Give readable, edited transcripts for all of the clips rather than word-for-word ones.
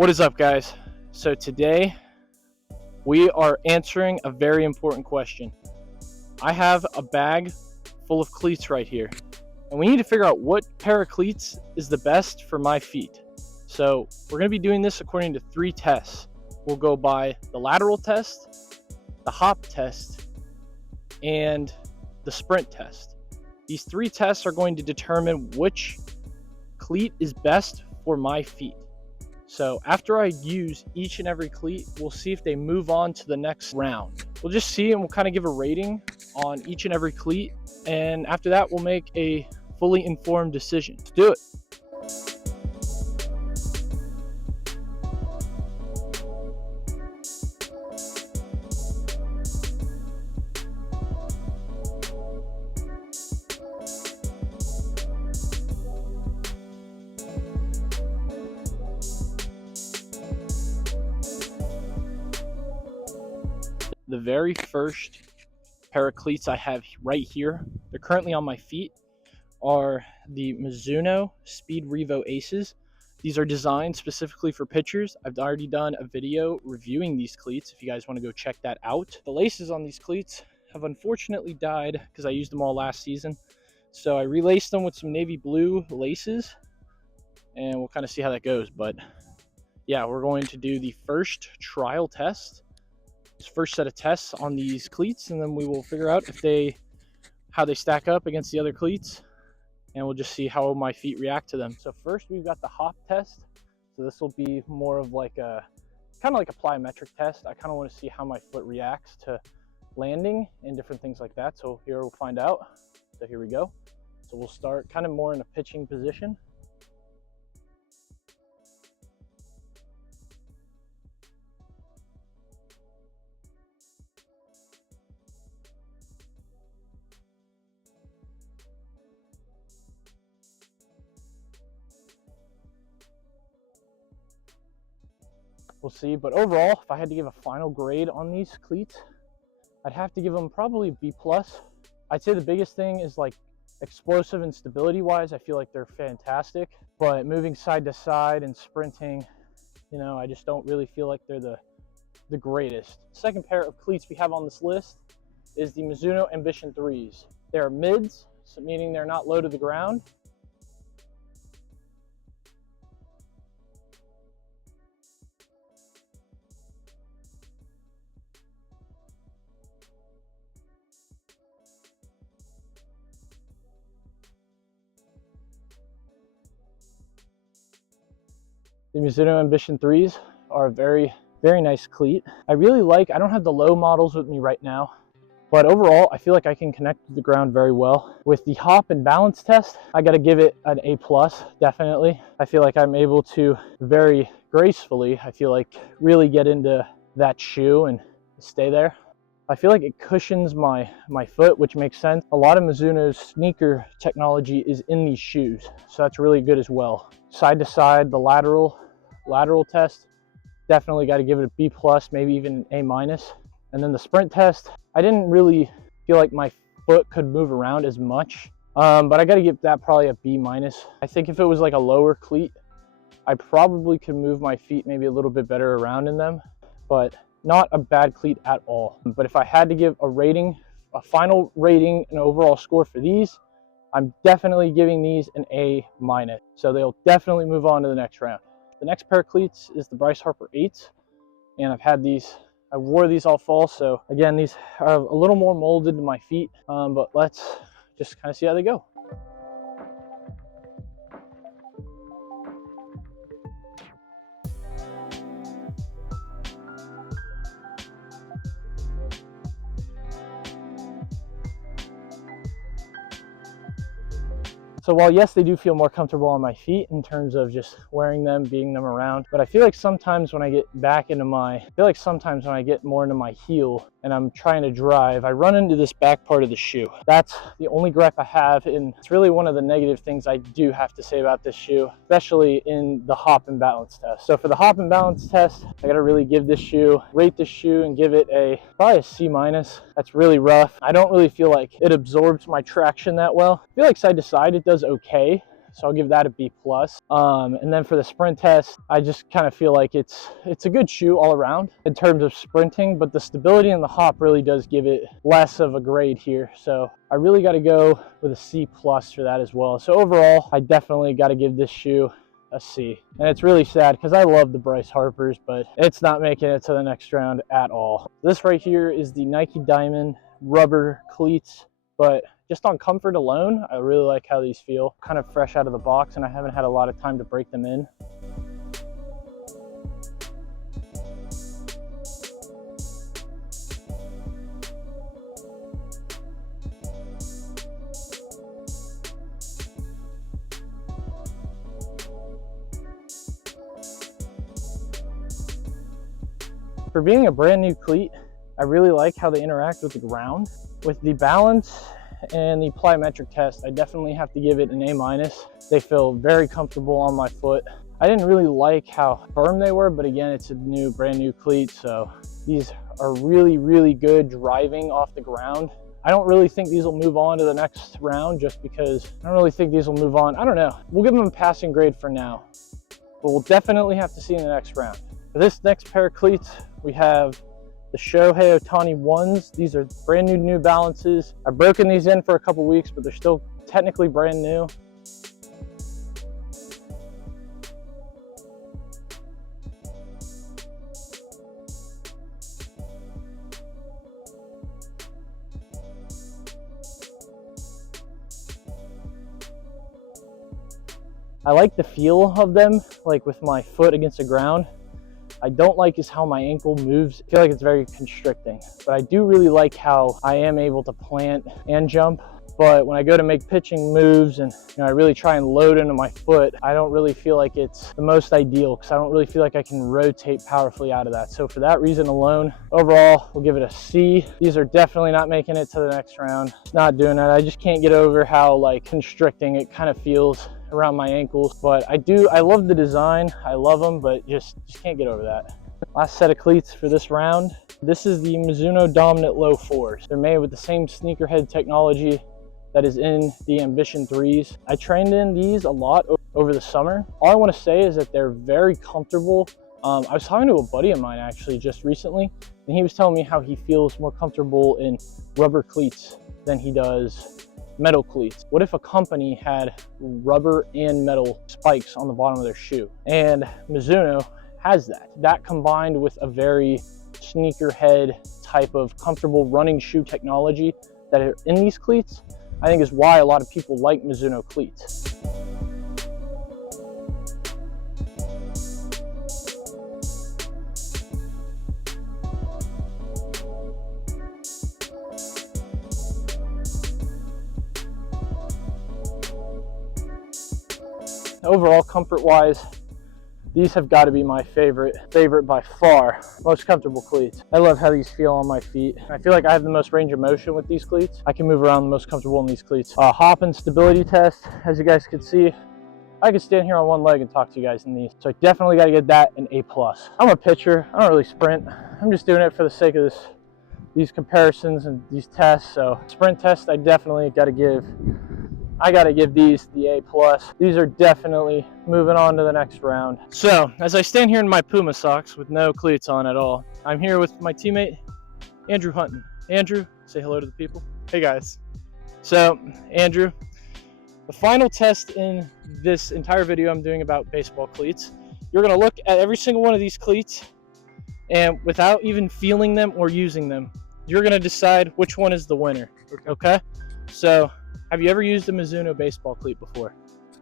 What is up, guys? So today we are answering a very important question. I have a bag full of cleats right here, and we need to figure out what pair of cleats is the best for my feet. So we're going to be doing this according to 3 tests. We'll go by the lateral test, the hop test, and the sprint test. These 3 tests are going to determine which cleat is best for my feet. So after I use each and every cleat, we'll see if they move on to the next round. We'll just see and we'll kind of give a rating on each and every cleat. And after that, we'll make a fully informed decision. Let's do it. The very first pair of cleats I have right here, they're currently on my feet, are the Mizuno Speed Revo Aces. These are designed specifically for pitchers. I've already done a video reviewing these cleats if you guys want to go check that out. The laces on these cleats have unfortunately died because I used them all last season. So I relaced them with some navy blue laces and we'll kind of see how that goes. But yeah, we're going to do the first trial test. First set of tests on these cleats, and then we will figure out how they stack up against the other cleats, and we'll just see how my feet react to them. So first we've got the hop test. So this will be more of like a kind of like a plyometric test. I kind of want to see how my foot reacts to landing and different things like that. So here we'll find out. So here we go. So we'll start kind of more in a pitching position. We'll see, but overall, if I had to give a final grade on these cleats, I'd have to give them probably B+. I'd say the biggest thing is like explosive and stability wise, I feel like they're fantastic, but moving side to side and sprinting, I just don't really feel like they're the greatest. Second pair of cleats we have on this list is the Mizuno Ambition 3s. They're mids, so meaning they're not low to the ground. The Mizuno Ambition 3s are a very, very nice cleat. I don't have the low models with me right now, but overall, I feel like I can connect to the ground very well. With the hop and balance test, I got to give it an A+, definitely. I feel like I'm able to very gracefully, really get into that shoe and stay there. I feel like it cushions my foot, which makes sense. A lot of Mizuno's sneaker technology is in these shoes, so that's really good as well. Side to side, the lateral test, definitely got to give it a B+, maybe even an A-. And then the sprint test, I didn't really feel like my foot could move around as much, but I got to give that probably a B-. I think if it was like a lower cleat, I probably could move my feet maybe a little bit better around in them, but not a bad cleat at all. But if I had to give a final rating, an overall score for these, I'm definitely giving these an A-. So they'll definitely move on to the next round. The next pair of cleats is the Bryce Harper 8s, and I wore these all fall. So again, these are a little more molded to my feet, but let's just kind of see how they go. So while yes, they do feel more comfortable on my feet in terms of just wearing them, being them around, but I feel like sometimes when I get more into my heel and I'm trying to drive, I run into this back part of the shoe. That's the only gripe I have, and it's really one of the negative things I do have to say about this shoe, especially in the hop and balance test. So for the hop and balance test, I gotta really rate this shoe and give it probably a C-. That's really rough. I don't really feel like it absorbs my traction that well. I feel like side to side it does okay, so I'll give that a B+. And then for the sprint test, I just kind of feel like it's a good shoe all around in terms of sprinting, but the stability in the hop really does give it less of a grade here. So I really got to go with a C+ for that as well. So overall, I definitely got to give this shoe a C. And it's really sad because I love the Bryce Harpers, but it's not making it to the next round at all. This right here is the Nike Diamond rubber cleats, but just on comfort alone, I really like how these feel. Kind of fresh out of the box, and I haven't had a lot of time to break them in. For being a brand new cleat, I really like how they interact with the ground. With the balance and the plyometric test, I definitely have to give it an A-. They feel very comfortable on my foot. I didn't really like how firm they were, but again, it's a brand new cleat, so these are really, really good driving off the ground. I don't really think these will move on to the next round just because I don't really think these will move on. I don't know. We'll give them a passing grade for now, but we'll definitely have to see in the next round. For this next pair of cleats, we have the Shohei Ohtani 1s. These are brand new New Balances. I've broken these in for a couple weeks, but they're still technically brand new. I like the feel of them, like with my foot against the ground. I don't like is how my ankle moves. I feel like it's very constricting, but I do really like how I am able to plant and jump. But when I go to make pitching moves and I really try and load into my foot, I don't really feel like it's the most ideal because I don't really feel like I can rotate powerfully out of that. So for that reason alone, overall, we'll give it a C. These are definitely not making it to the next round. It's not doing that. I just can't get over how like constricting it kind of feels around my ankles. But I love the design. I love them, but just can't get over that. Last set of cleats for this round. This is the Mizuno Dominant Low 4s. They're made with the same sneakerhead technology that is in the Ambition 3s. I trained in these a lot over the summer. All I want to say is that they're very comfortable. I was talking to a buddy of mine actually just recently, and he was telling me how he feels more comfortable in rubber cleats than he does metal cleats. What if a company had rubber and metal spikes on the bottom of their shoe? And Mizuno has that. That combined with a very sneakerhead type of comfortable running shoe technology that are in these cleats, I think is why a lot of people like Mizuno cleats. Overall, comfort-wise, these have got to be my favorite by far. Most comfortable cleats. I love how these feel on my feet. I feel like I have the most range of motion with these cleats. I can move around the most comfortable in these cleats. Hop and stability test, as you guys can see, I could stand here on one leg and talk to you guys in these. So I definitely got to get that an A+. I'm a pitcher. I don't really sprint. I'm just doing it for the sake of these comparisons and these tests. So sprint test, I definitely got to give these the A+. These are definitely moving on to the next round. So as I stand here in my Puma socks with no cleats on at all, I'm here with my teammate, Andrew Hunton. Andrew, say hello to the people. Hey guys. So Andrew, the final test in this entire video I'm doing about baseball cleats, you're gonna look at every single one of these cleats, and without even feeling them or using them, you're gonna decide which one is the winner, okay? So, have you ever used a Mizuno baseball cleat before?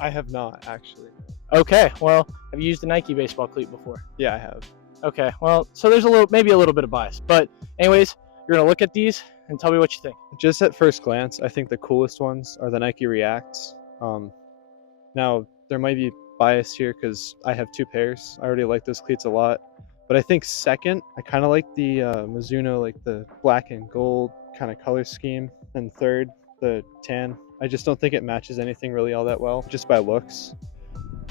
I have not, actually. Okay, well, have you used a Nike baseball cleat before? Yeah, I have. Okay, well, so there's maybe a little bit of bias, but anyways, you're gonna look at these and tell me what you think. Just at first glance, I think the coolest ones are the Nike Reacts. Now, there might be bias here because I have two pairs. I already like those cleats a lot. But I think second, I kind of like the Mizuno, like the black and gold kind of color scheme. And third, the tan. I just don't think it matches anything really all that well, just by looks.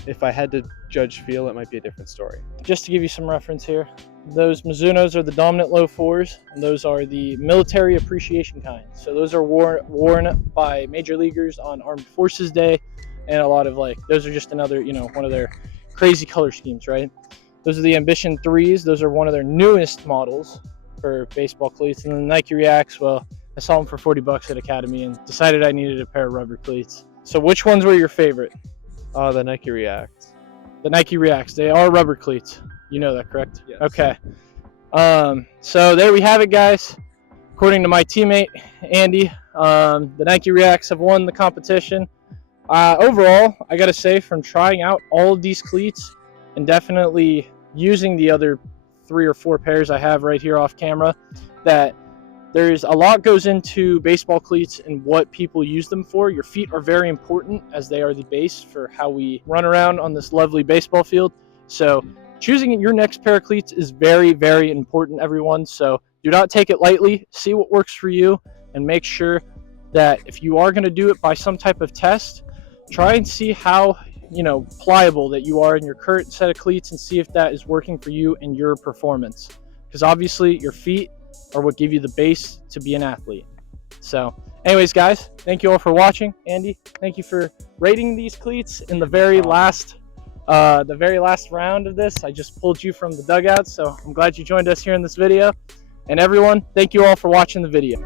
If I had to judge feel, it might be a different story. Just to give you some reference here, those Mizunos are the Dominant Low 4s, and those are the military appreciation kind. So those are worn by major leaguers on Armed Forces Day, and a lot of like, those are just another, you know, one of their crazy color schemes, right? Those are the Ambition 3s. Those are one of their newest models for baseball cleats. And then the Nike Reacts, well, I saw them for 40 bucks at Academy and decided I needed a pair of rubber cleats. So which ones were your favorite? The Nike React. The Nike Reacts. They are rubber cleats. You know that, correct? Yes. Okay. So there we have it, guys. According to my teammate, Andy, the Nike Reacts have won the competition. Overall, I got to say, from trying out all of these cleats and definitely using the other 3 or 4 pairs I have right here off camera, that there's a lot goes into baseball cleats and what people use them for. Your feet are very important, as they are the base for how we run around on this lovely baseball field. So choosing your next pair of cleats is very, very important, everyone. So do not take it lightly. See what works for you, and make sure that if you are going to do it by some type of test, try and see how, you know, pliable that you are in your current set of cleats, and see if that is working for you and your performance. Because obviously your feet are what give you the base to be an athlete. So anyways, guys, thank you all for watching. Andy, thank you for rating these cleats in the very last round of this. I just pulled you from the dugout, so I'm glad you joined us here in this video. And everyone, thank you all for watching the video.